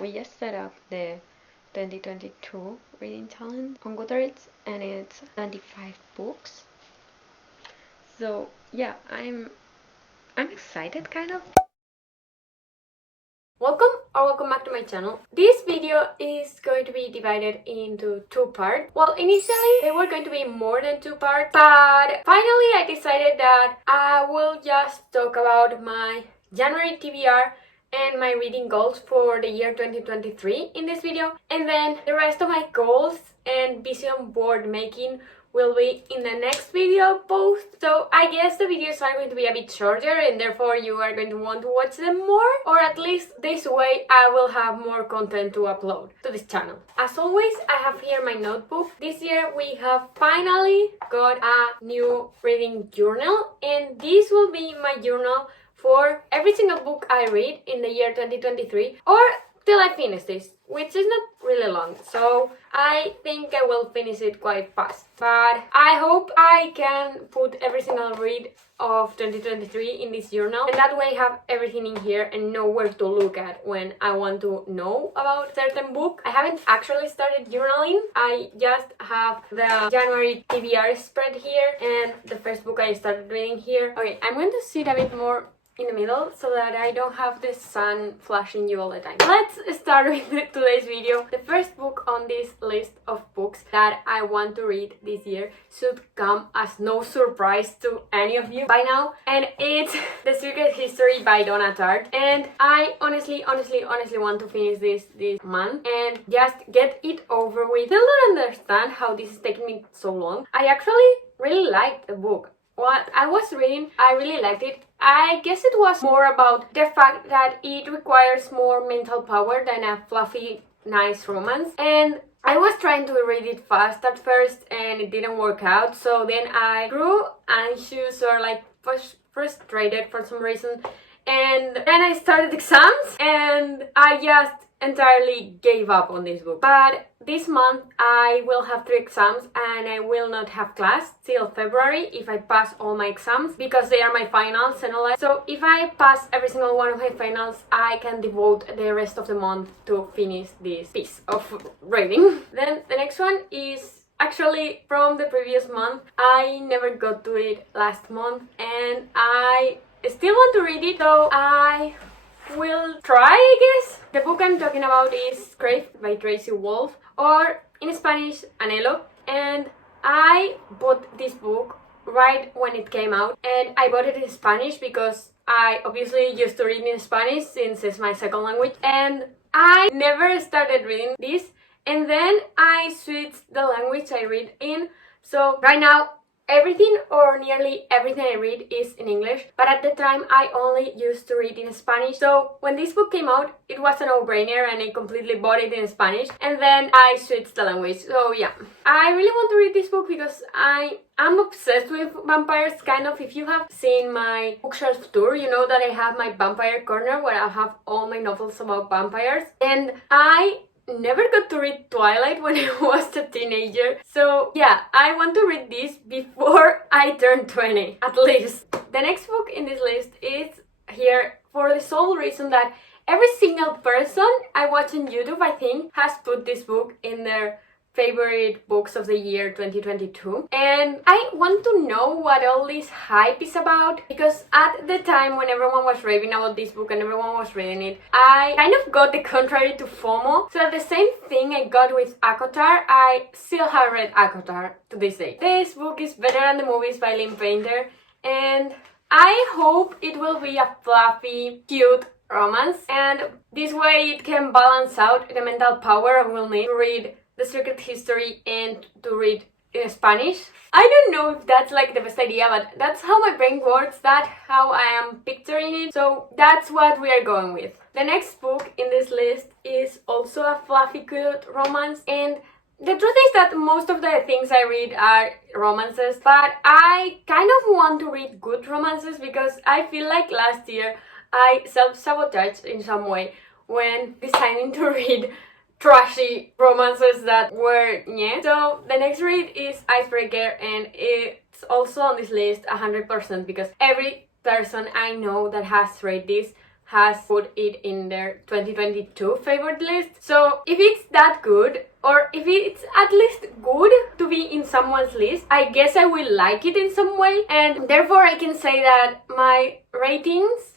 We just set up the 2022 reading challenge on Goodreads, and it's 95 books. So yeah, I'm excited kind of. Welcome back to my channel. This video is going to be divided into two parts. Well, initially they were going to be more than two parts, but finally I decided that I will just talk about my January TBR and my reading goals for the year 2023 in this video, and then the rest of my goals and vision board making will be in the next video post. So I guess the videos are going to be a bit shorter, and therefore you are going to want to watch them more, or at least this way I will have more content to upload to this channel. As always, I have here my notebook. This year we have finally got a new reading journal, and this will be my journal for every single book I read in the year 2023, or till I finish this, which is not really long, so I think I will finish it quite fast. But I hope I can put every single read of 2023 in this journal, and that way have everything in here and know where to look at when I want to know about a certain book. I haven't actually started journaling. I just have the January TBR spread here and the first book I started reading here. Okay, I'm going to sit a bit more in the middle so that I don't have the sun flashing you all the time. Let's start with today's video. The first book on this list of books that I want to read this year should come as no surprise to any of you by now, and it's The Secret History by Donna Tartt. And I honestly want to finish this month and just get it over with. Still don't understand how this is taking me so long. I actually really liked the book. What I was reading, I really liked it. I guess it was more about the fact that it requires more mental power than a fluffy, nice romance. And I was trying to read it fast at first and it didn't work out. So then I grew anxious or like frustrated for some reason. And then I started exams and I just entirely gave up on this book. But this month I will have 3 exams and I will not have class till February if I pass all my exams, because they are my finals and all that. So if I pass every single one of my finals, I can devote the rest of the month to finish this piece of reading. Then the next one is actually from the previous month. I never got to it last month and I still want to read it, so I will try, I guess. The book I'm talking about is Crave by Tracy Wolf, or in Spanish, Anhelo. And I bought this book right when it came out, and I bought it in Spanish because I obviously used to read in Spanish since it's my second language, and I never started reading this, and then I switched the language I read in. So right now everything or nearly everything I read is in English, but at the time I only used to read in Spanish. So when this book came out, it was a no-brainer and I completely bought it in Spanish, and then I switched the language. So yeah, I really want to read this book because I'm obsessed with vampires, kind of. If you have seen my bookshelf tour, you know that I have my vampire corner where I have all my novels about vampires, and I never got to read Twilight when I was a teenager. So yeah, I want to read this before I turn 20, at least. The next book in this list is here for the sole reason that every single person I watch on YouTube, I think, has put this book in their favorite books of the year 2022, and I want to know what all this hype is about, because at the time when everyone was raving about this book and everyone was reading it, I kind of got the contrary to FOMO. So the same thing I got with ACOTAR, I still haven't read ACOTAR to this day. This book is better than the movies by Lynn Painter, and I hope it will be a fluffy, cute romance, and this way it can balance out the mental power I will need to read The Secret History and to read in Spanish. I don't know if that's like the best idea, but that's how my brain works, that's how I am picturing it, so that's what we are going with. The next book in this list is also a fluffy, cute romance, and the truth is that most of the things I read are romances, but I kind of want to read good romances because I feel like last year I self-sabotaged in some way when deciding to read trashy romances that were yeah. So the next read is Icebreaker, and it's also on this list 100% because every person I know that has read this has put it in their 2022 favorite list. So if it's that good, or if it's at least good to be in someone's list, I guess I will like it in some way, and therefore I can say that my ratings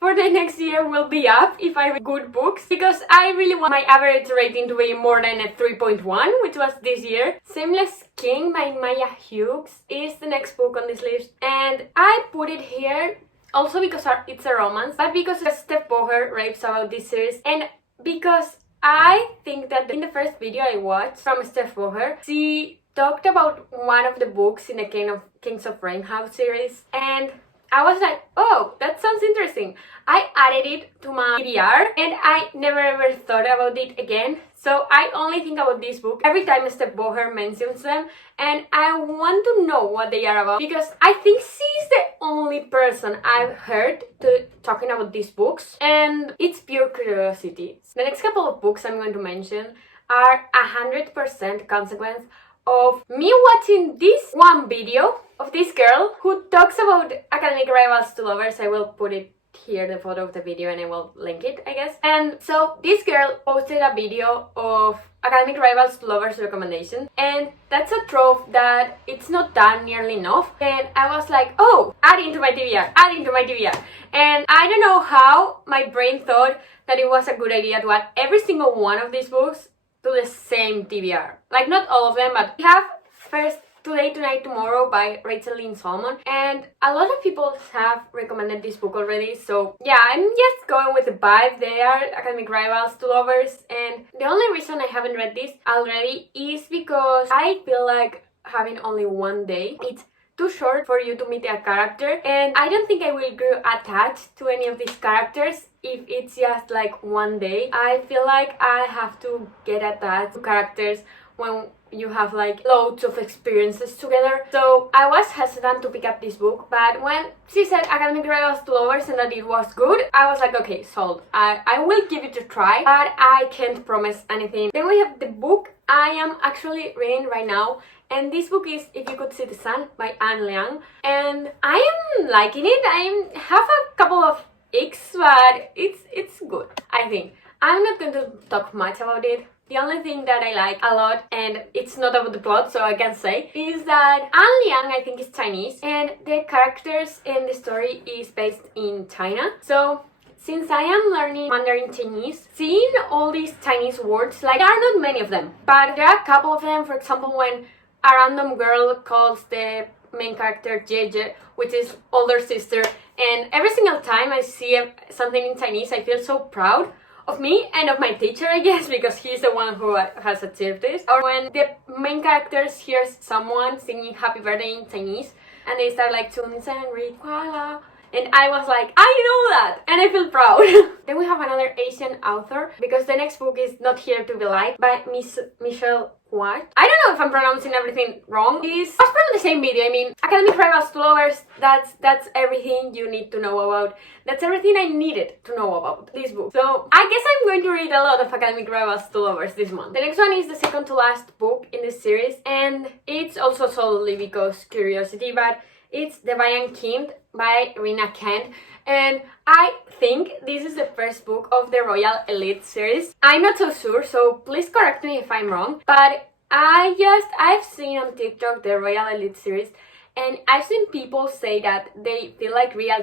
for the next year will be up if I read good books, because I really want my average rating to be more than a 3.1, which was this year. Shameless King by Maya Hughes is the next book on this list, and I put it here also because it's a romance, but because Steph Boher raves about this series, and because I think that in the first video I watched from Steph Boher, she talked about one of the books in the Kings of Rainhouse series, and I was like, oh, that sounds interesting. I added it to my TBR and I never ever thought about it again. So I only think about this book every time Steph Boher mentions them, and I want to know what they are about, because I think she's the only person I've heard talking about these books, and it's pure curiosity. The next couple of books I'm going to mention are 100% consequence of me watching this one video of this girl who talks about academic rivals to lovers. I will put it here, the photo of the video, and I will link it, I guess. And so this girl posted a video of academic rivals to lovers recommendation, and that's a trope that it's not done nearly enough, and I was like, oh, add into my TBR, add into my TBR. And I don't know how my brain thought that it was a good idea to add every single one of these books to the same TBR. Like, not all of them, but we have first Today, Tonight, Tomorrow by Rachel Lynn Solomon, and a lot of people have recommended this book already, so yeah, I'm just going with the vibe. They are academic rivals to lovers, and the only reason I haven't read this already is because I feel like having only one day, it's too short for you to meet a character, and I don't think I will grow attached to any of these characters if it's just like one day. I feel like I have to get attached to characters when you have like loads of experiences together. So I was hesitant to pick up this book, but when she said academic rivals to lovers and that it was good, I was like, okay, sold. I will give it a try, but I can't promise anything. Then we have the book I am actually reading right now, and this book is If You Could See the Sun by Anne Liang, and I am liking it. I have a couple of icks, but it's good, I think. I'm not going to talk much about it. The only thing that I like a lot, and it's not about the plot, so I can say, is that Anne Liang, I think, is Chinese, and the characters in the story is based in China. So since I am learning Mandarin Chinese, seeing all these Chinese words, like, there are not many of them, but there are a couple of them. For example, when a random girl calls the main character Jeje, which is older sister, and every single time I see something in Chinese, I feel so proud of me and of my teacher, I guess, because he's the one who has achieved this. Or when the main characters hear someone singing happy birthday in Chinese and they start like Chunsen Rikwala, and I was like, I know that, and I feel proud. Then we have another Asian author, because the next book is Not Here to Be Liked by Michelle Huart. I don't know if I'm pronouncing everything wrong. It's from the same video. I mean, academic rivals to lovers, that's everything you need to know about. That's everything I needed to know about this book. So I guess I'm going to read a lot of academic rivals to lovers this month. The next one is the second to last book in this series, and it's also solely because curiosity, but it's Deviant by Rina Kent, and I think this is the first book of the Royal Elite series. I'm not so sure, so please correct me if I'm wrong, but I've seen on TikTok the Royal Elite series, and I've seen people say that they feel like real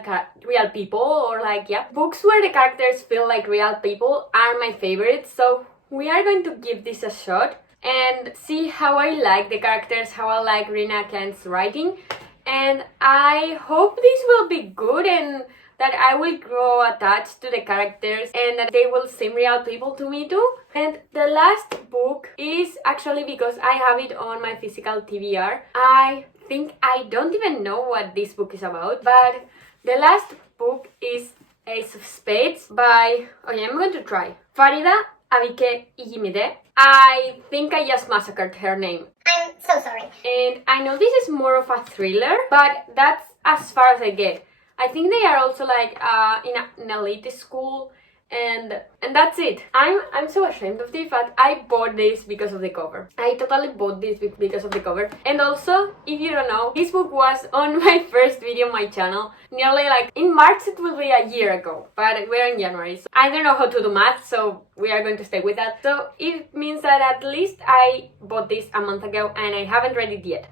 people, or like, yeah, books where the characters feel like real people are my favorites. So we are going to give this a shot and see how I like the characters, how I like Rina Kent's writing. And I hope this will be good, and that I will grow attached to the characters, and that they will seem real people to me too. And the last book is actually because I have it on my physical TBR. I think I don't even know what this book is about, but the last book is Ace of Spades by, I'm going to try, Farida Abike Ijimide. I think I just massacred her name. I'm so sorry. And I know this is more of a thriller, but that's as far as I get. I think they are also like in an elite school, and that's it. I'm so ashamed of this, but I bought this because of the cover. I totally bought this because of the cover. And also, if you don't know, this book was on my first video on my channel nearly like in March. It will be a year ago, but we're in January, so I don't know how to do math, so we are going to stay with that. So it means that at least I bought this a month ago and I haven't read it yet.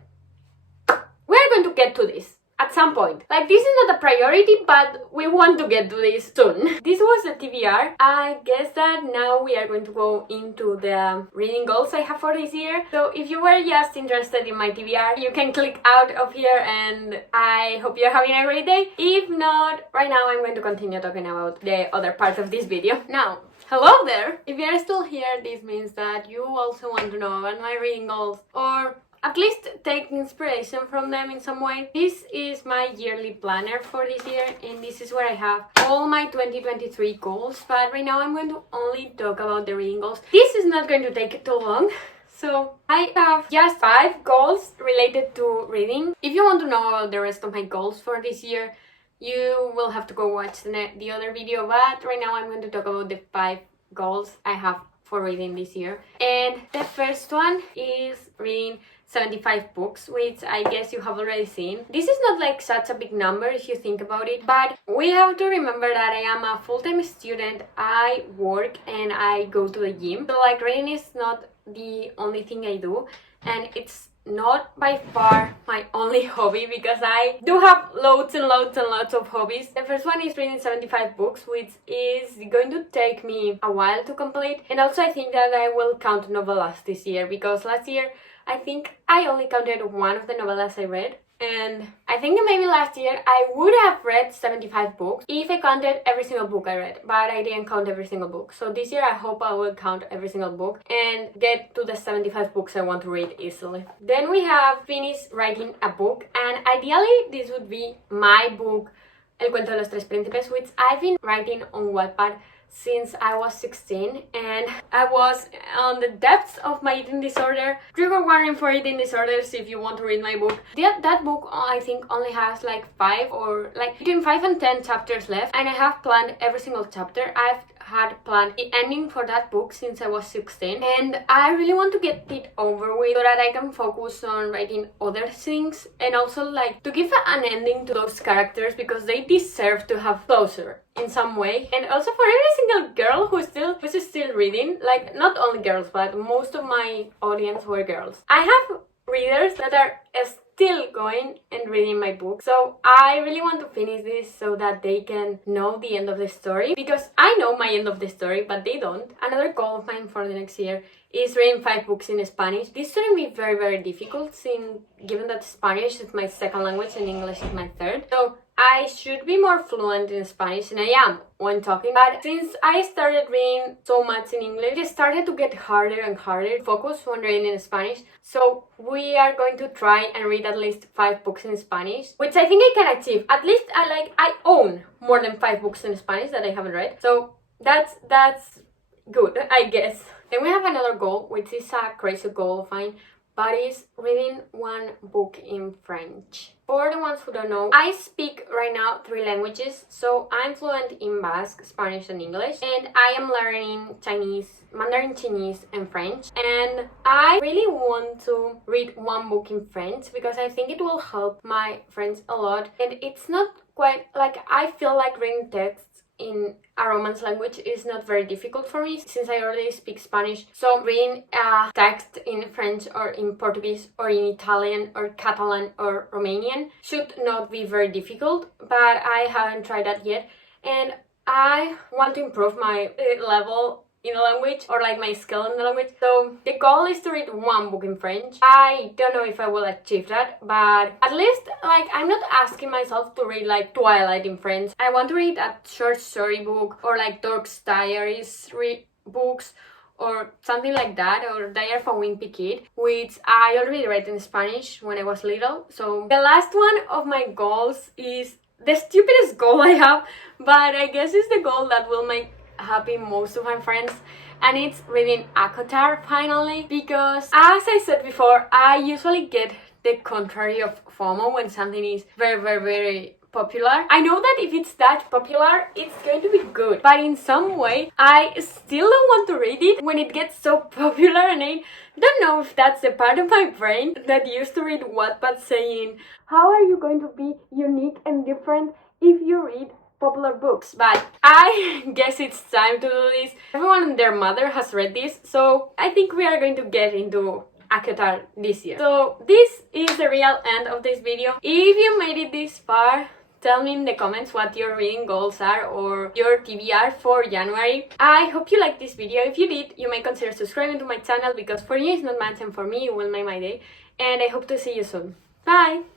We're going to get to this at some point. Like, this is not a priority, but we want to get to this soon. This was the TBR. I guess that now we are going to go into the reading goals I have for this year. So if you were just interested in my TBR, you can click out of here, and I hope you're having a great day. If not, right now I'm going to continue talking about the other part of this video. Now, hello there! If you're still here, this means that you also want to know about my reading goals, or at least take inspiration from them in some way. This is my yearly planner for this year, and this is where I have all my 2023 goals, but right now I'm going to only talk about the reading goals. This is not going to take too long. So I have just 5 goals related to reading. If you want to know about the rest of my goals for this year, you will have to go watch the other video, but right now I'm going to talk about the 5 goals I have for reading this year. And the first one is reading 75 books, which I guess you have already seen. This is not like such a big number if you think about it, but we have to remember that I am a full-time student, I work, and I go to the gym. So like, reading is not the only thing I do, and it's not by far my only hobby, because I do have loads and loads and lots of hobbies. The first one is reading 75 books, which is going to take me a while to complete. And also I think that I will count novellas this year, because last year I think I only counted one of the novellas I read. And I think that maybe last year I would have read 75 books if I counted every single book I read, but I didn't count every single book. So this year I hope I will count every single book and get to the 75 books I want to read easily. Then we have finished writing a book, and ideally this would be my book, El Cuento de los Tres Príncipes, which I've been writing on Wattpad since I was 16, and I was on the depths of my eating disorder. Trigger warning for eating disorders if you want to read my book. That book I think only has like 5 or like between 5 and 10 chapters left, and I have planned every single chapter. I've had planned the ending for that book since I was 16, and I really want to get it over with so that I can focus on writing other things, and also like to give an ending to those characters, because they deserve to have closure in some way. And also for every single girl who's still reading, like not only girls, but most of my audience were girls. I have readers that are still going and reading my book, so I really want to finish this so that they can know the end of the story, because I know my end of the story, but they don't. Another goal of mine for the next year is reading 5 books in Spanish. This shouldn't be very, very difficult, given that Spanish is my second language and English is my third. So I should be more fluent in Spanish, and I am when talking. But since I started reading so much in English, it started to get harder and harder to focus on reading in Spanish. So we are going to try and read at least 5 books in Spanish, which I think I can achieve. At least I own more than 5 books in Spanish that I haven't read. So that's good, I guess. Then we have another goal, which is a crazy goal of mine, but is reading 1 book in French. For the ones who don't know, I speak right now 3 languages, so I'm fluent in Basque, Spanish, and English, and I am learning Chinese, Mandarin Chinese, and French. And I really want to read 1 book in French, because I think it will help my French a lot. And it's not quite like, I feel like reading texts in a Romance language is not very difficult for me, since I already speak Spanish. So reading a text in French or in Portuguese or in Italian or Catalan or Romanian should not be very difficult, but I haven't tried that yet, and I want to improve my level in the language, or like my skill in the language. So the goal is to read 1 book in French. I don't know if I will achieve that, but at least like I'm not asking myself to read like Twilight in French. I want to read a short story book, or like Dork's Diaries books, or something like that, or Diary of a Wimpy Kid, which I already read in Spanish when I was little. So the last one of my goals is the stupidest goal I have, but I guess it's the goal that will make happy most of my friends, and it's reading ACOTAR finally, because as I said before, I usually get the contrary of FOMO when something is very, very, very popular. I know that if it's that popular, it's going to be good, but in some way, I still don't want to read it when it gets so popular, and I don't know if that's the part of my brain that used to read Wattpad saying, how are you going to be unique and different if you read popular books? But I guess it's time to do this. Everyone and their mother has read this, so I think we are going to get into ACOTAR this year. So this is the real end of this video. If you made it this far, tell me in the comments what your reading goals are or your TBR for January. I hope you liked this video. If you did, you may consider subscribing to my channel because for you it's not much and for me it will make my day. And I hope to see you soon. Bye!